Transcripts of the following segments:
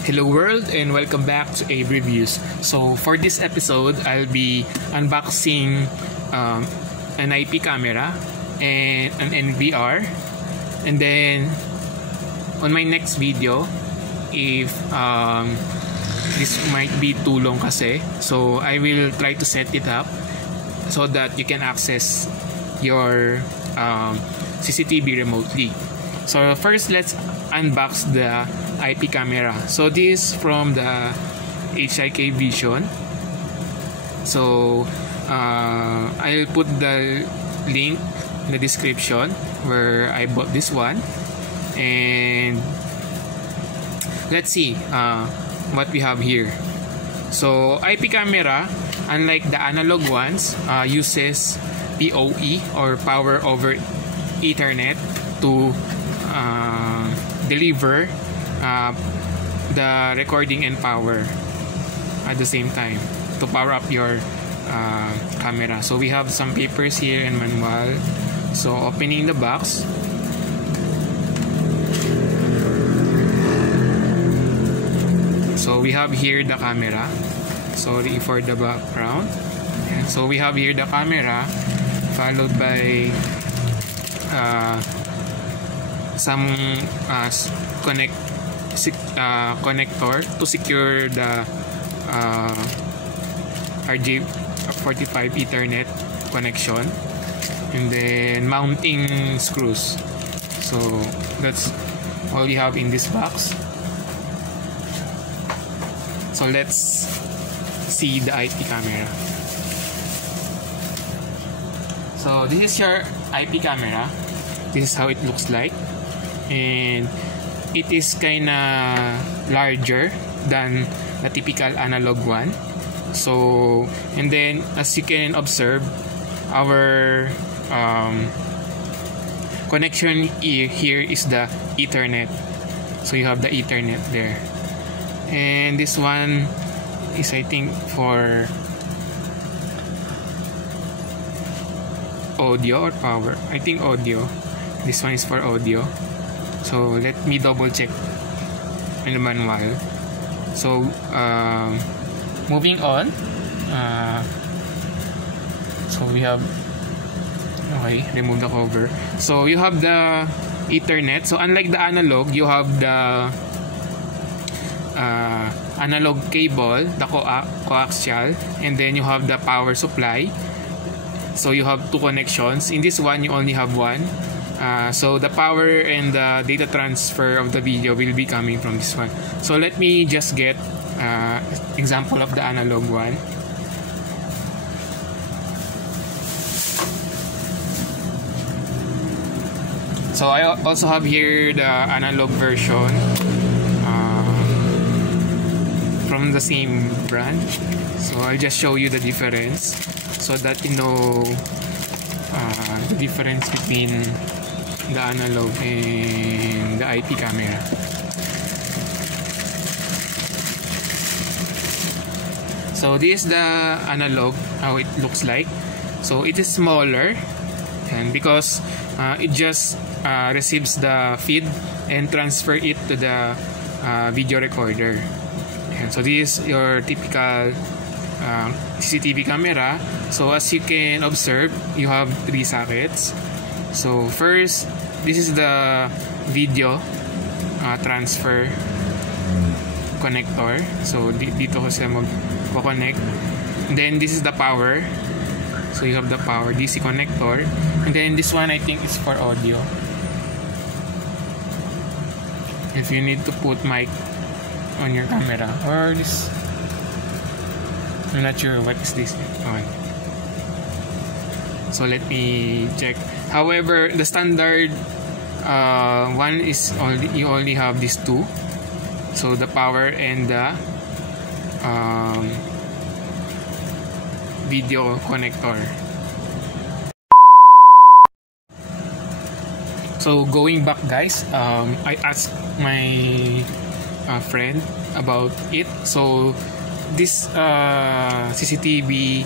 Hello world and welcome back to Abe Reviews. So for this episode, I'll be unboxing an IP camera and an NVR, and then on my next video, if this might be too long kasi, so I will try to set it up so that you can access your CCTV remotely. So first, let's unbox the IP camera. So this is from the Hikvision. So I'll put the link in the description where I bought this one, and let's see what we have here. So IP camera, unlike the analog ones, uses PoE or power over Ethernet to deliver the recording and power at the same time to power up your camera. So we have some papers here and manual. So opening the box, so we have here the camera. Sorry for the background. And so we have here the camera, followed by some connector to secure the RJ45 Ethernet connection, and then mounting screws. So that's all we have in this box. So let's see the IP camera. So this is your IP camera. This is how it looks like, and it is kinda larger than the typical analog one. So, and then as you can observe, our connection here is the Ethernet. So you have the Ethernet there, and this one is, I think, for audio or power. I think audio. This one is for audio. So let me double check in the manual. So moving on, so we have, okay, remove the cover. So you have the Ethernet. So unlike the analog, you have the analog cable, the coaxial, and then you have the power supply. So you have two connections. In this one, you only have one. So the power and the data transfer of the video will be coming from this one. So let me just get example of the analog one. So I also have here the analog version from the same brand. So I'll just show you the difference so that you know the difference between the analog and the IP camera. So this is the analog, how it looks like. So it is smaller, and because it just receives the feed and transfer it to the video recorder. And so this is your typical CCTV camera. So as you can observe, you have 3 sockets. So first, this is the video transfer connector. So dito kasi mag-connect. Then this is the power. So you have the power DC connector. And then this one, I think, is for audio. If you need to put mic on your camera, or this, I'm not sure what is this on. So let me check. However, the standard one is you only have these two. So the power and the video connector. So going back, guys, I asked my friend about it. So this CCTV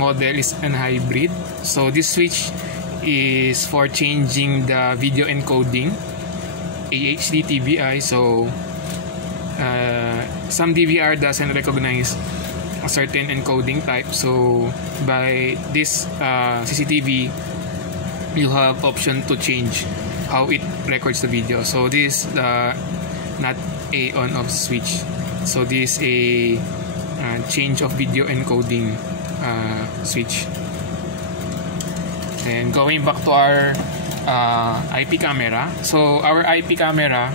model is an hybrid. So this switch is for changing the video encoding, AHD TVI. So some DVR doesn't recognize a certain encoding type, so by this CCTV you have option to change how it records the video. So this is not a on off switch, so this is a change of video encoding switch. And going back to our IP camera, so our IP camera,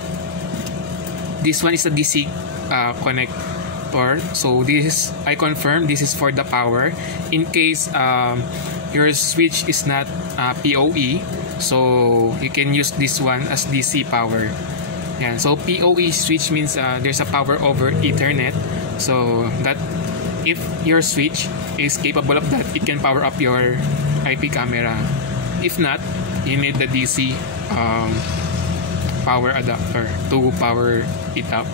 this one is a DC connector. So this, I confirm, this is for the power. In case your switch is not PoE, so you can use this one as DC power. Yeah, so PoE switch means there's a power over Ethernet, so that if your switch is capable of that, it can power up your IP camera. If not, you need the DC power adapter to power it up.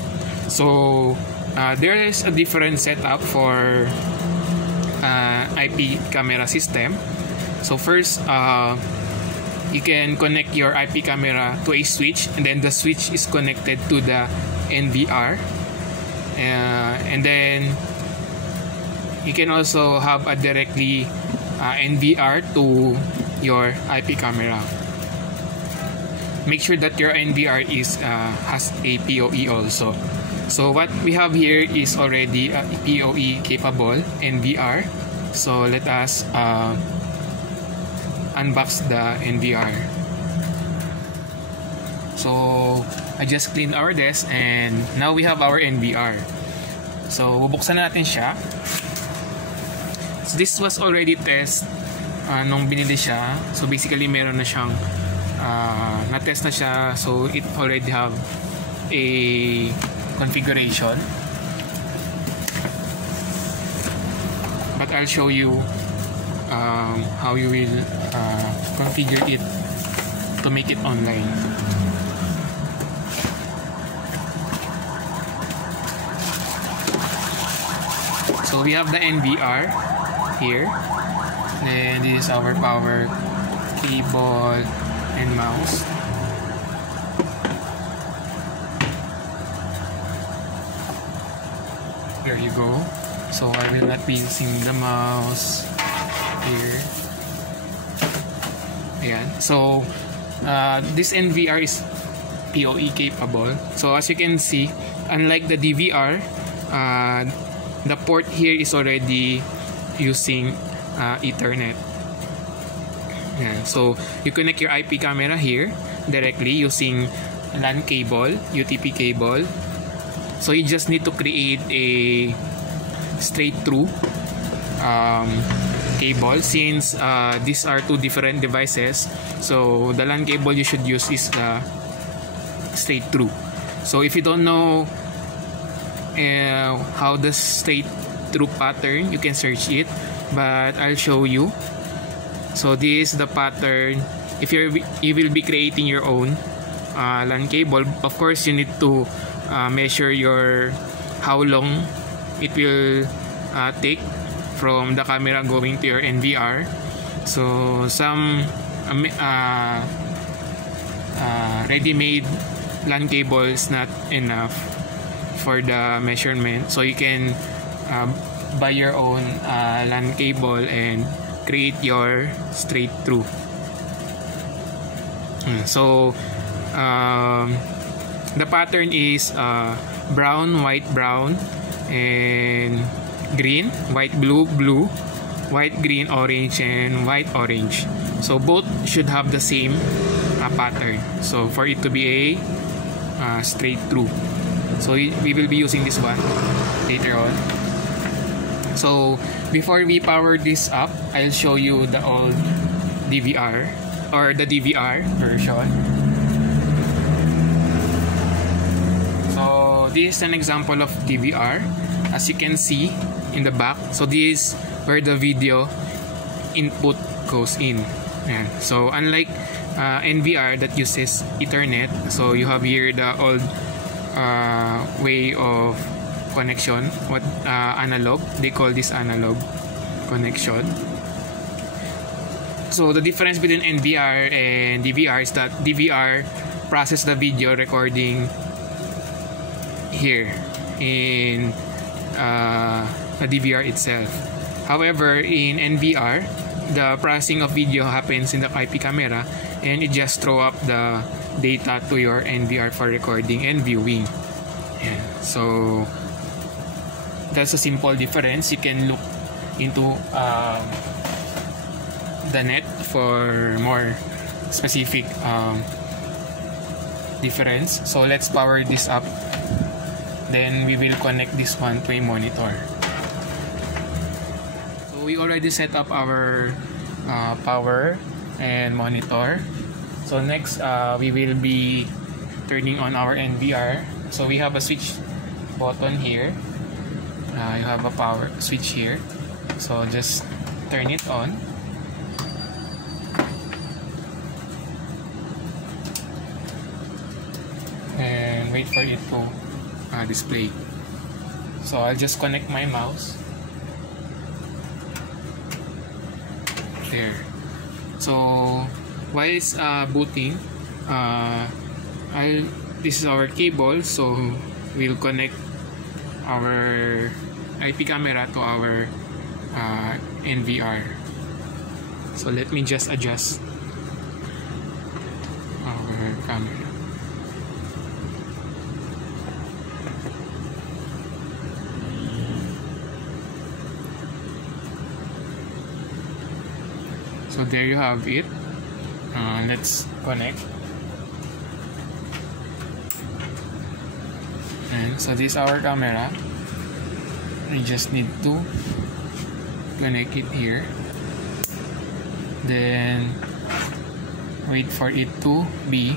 So there is a different setup for IP camera system. So first, you can connect your IP camera to a switch, and then the switch is connected to the NVR, and then you can also have a directly NVR to your IP camera. Make sure that your NVR is has a PoE also. So what we have here is already a PoE capable NVR. So let us unbox the NVR. So I just cleaned our desk and now we have our NVR. So bubuksan natin siya. So this was already test nung binili siya. So basically meron na siyang na-test na siya. So it already have a configuration. But I'll show you how you will configure it to make it online. So we have the NVR here, and this is our power cable and mouse. There you go. So I will not be using the mouse here. Ayan. So this NVR is PoE capable. So as you can see, unlike the DVR, the port here is already using Ethernet. Ayan. So you connect your IP camera here directly using LAN cable, UTP cable. So you just need to create a straight through cable, since these are two different devices. So the LAN cable you should use is straight through. So if you don't know how the straight through pattern, you can search it, but I'll show you. So this is the pattern. If you will be creating your own LAN cable, of course you need to measure your how long it will take from the camera going to your NVR. So some ready-made LAN cable is not enough for the measurement, so you can buy your own LAN cable and create your straight through. So the pattern is brown, white, brown, and green, white, blue, blue, white, green, orange, and white, orange. So both should have the same pattern, so for it to be a straight through. So we will be using this one later on. So before we power this up, I'll show you the old DVR or the DVR version. So this is an example of DVR, as you can see in the back. So this is where the video input goes in. Yeah. So unlike NVR that uses Ethernet, so you have here the old way of connection, what analog, they call this analog connection. So the difference between NVR and DVR is that DVR process the video recording here in the DVR itself. However, in NVR, the processing of video happens in the IP camera, and it just throw up the data to your NVR for recording and viewing. Yeah. So that's a simple difference. You can look into the net for more specific difference. So let's power this up, then we will connect this one to a monitor. So we already set up our power and monitor. So next we will be turning on our NVR. So we have a switch button here. You have a power switch here, so just turn it on. And wait for it to display. So I'll just connect my mouse there. So while it's booting, this is our cable, so we'll connect our IP camera to our NVR. So let me just adjust our camera. So there you have it. Let's connect. And so this is our camera. We just need to connect it here, then wait for it to be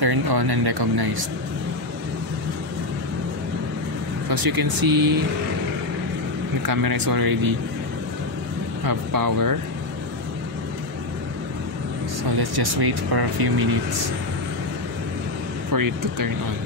turned on and recognized. As you can see, the camera is already have power. So let's just wait for a few minutes for it to turn on.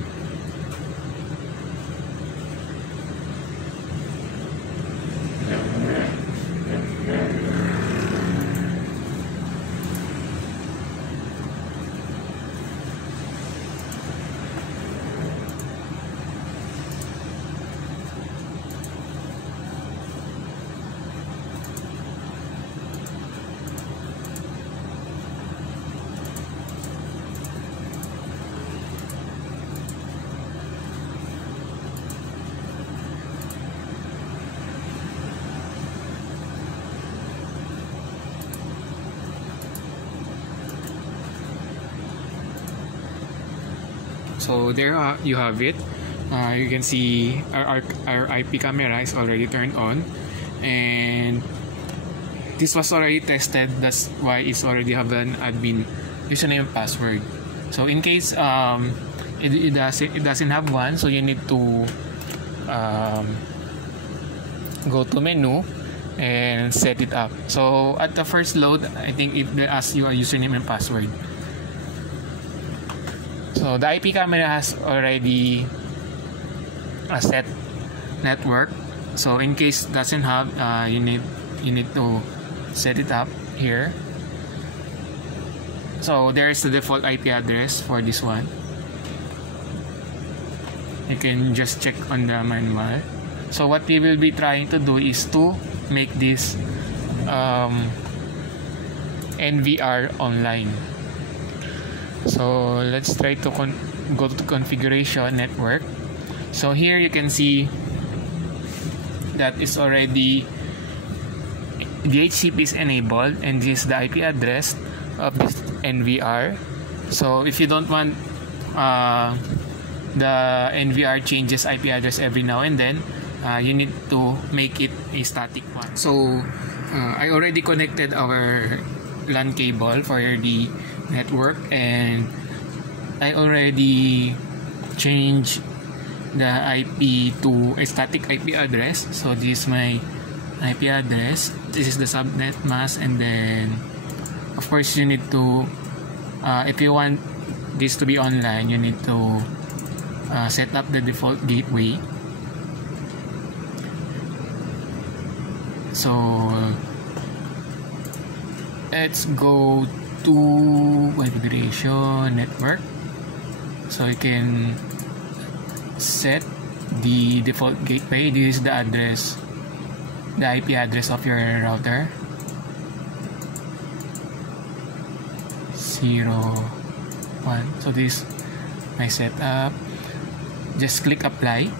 So there you have it. You can see our IP camera is already turned on, and this was already tested. That's why it's already have an admin username and password. So in case it doesn't have one, so you need to go to menu and set it up. So at the first load, I think it will ask you a username and password. So the IP camera has already a set network. So in case doesn't have, you need to set it up here. So there's the default IP address for this one. You can just check on the manual. So what we will be trying to do is to make this NVR online. So let's try to go to configuration network. So here you can see that is already DHCP is enabled, and this is the IP address of this NVR. So if you don't want the NVR changes IP address every now and then, you need to make it a static one. So I already connected our LAN cable for the network, and I already changed the IP to a static IP address. So this is my IP address, this is the subnet mask, and then of course you need to if you want this to be online, you need to set up the default gateway. So let's go to configuration network. So you can set the default gateway. This is the address, the IP address of your router. 01. So this is my setup. Just click apply.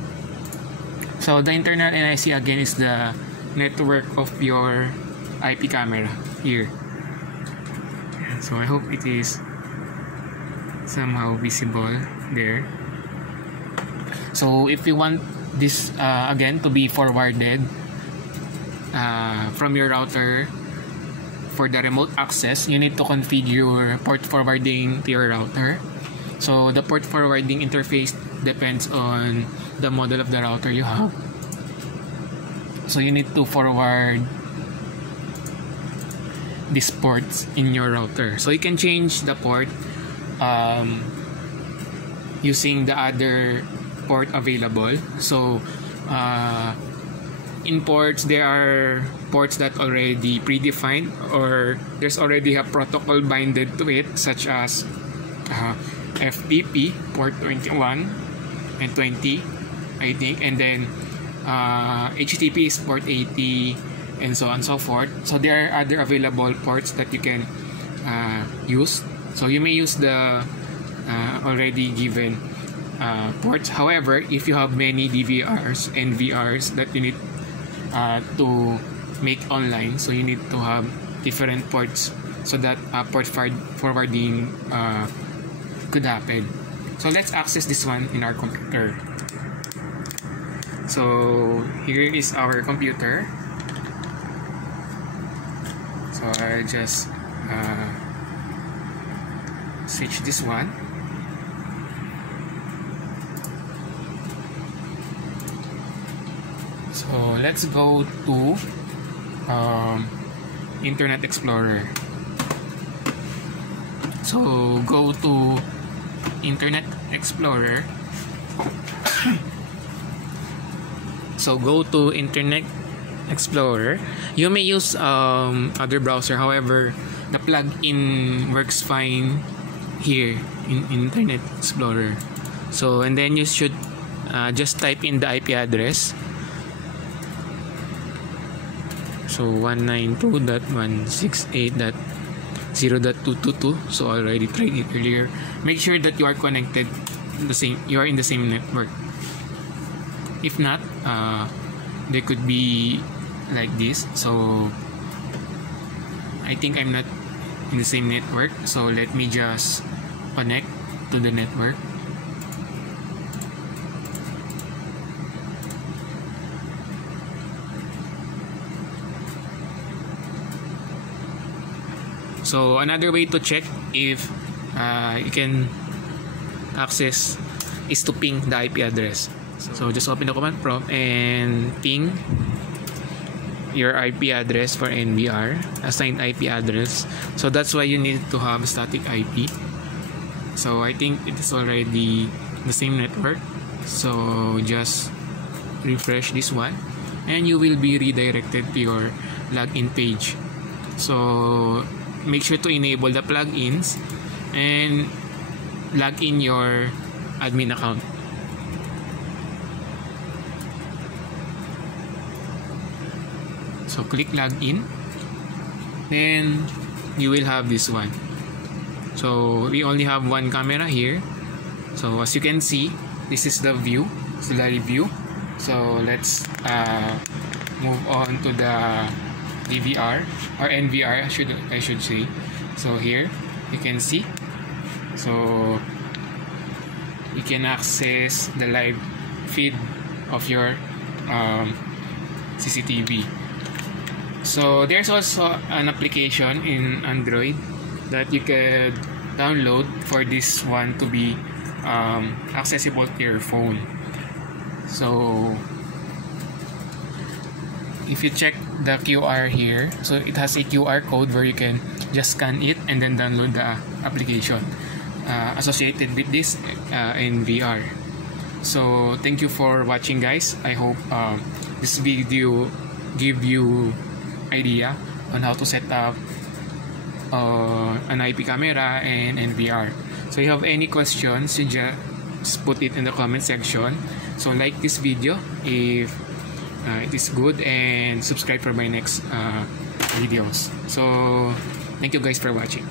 So the internal NIC again is the network of your IP camera here. So I hope it is somehow visible there. So if you want this again to be forwarded from your router for the remote access, you need to configure port forwarding to your router. So the port forwarding interface depends on the model of the router you have. So you need to forward these ports in your router. So you can change the port using the other port available. So in ports, there are ports that already predefined, or there's already a protocol binded to it, such as FTP port 21 and 20, I think, and then HTTP is port 80, and so on and so forth. So there are other available ports that you can use. So you may use the already given ports. However, if you have many DVRs, NVRs that you need to make online, so you need to have different ports so that port forwarding could happen. So let's access this one in our computer. So here is our computer. So I just switch this one. So let's go to Internet Explorer. So go to Internet Explorer. So go to Internet Explorer. You may use other browser, however the plugin works fine here in Internet Explorer. So and then you should just type in the IP address. So 192.168.0.222. So I already tried it earlier. Make sure that you are connected you are in the same network. If not, they could be like this. So I think I'm not in the same network, so let me just connect to the network. So another way to check if you can access is to ping the IP address. So just open the command prompt and ping your IP address for NVR, assigned IP address. So that's why you need to have static IP. So I think it is already the same network. So just refresh this one and you will be redirected to your login page. So make sure to enable the plugins and log in your admin account. So click login, then you will have this one. So we only have one camera here. So as you can see, this is the view, it's the review. So let's move on to the DVR or NVR, I should say. So here you can see, so you can access the live feed of your CCTV. So there's also an application in Android that you can download for this one to be accessible to your phone. So if you check the QR here, so it has a QR code where you can just scan it and then download the application associated with this NVR. So thank you for watching, guys. I hope this video give you idea on how to set up an IP camera and NVR. So if you have any questions, just put it in the comment section. So like this video if it is good, and subscribe for my next videos. So thank you guys for watching.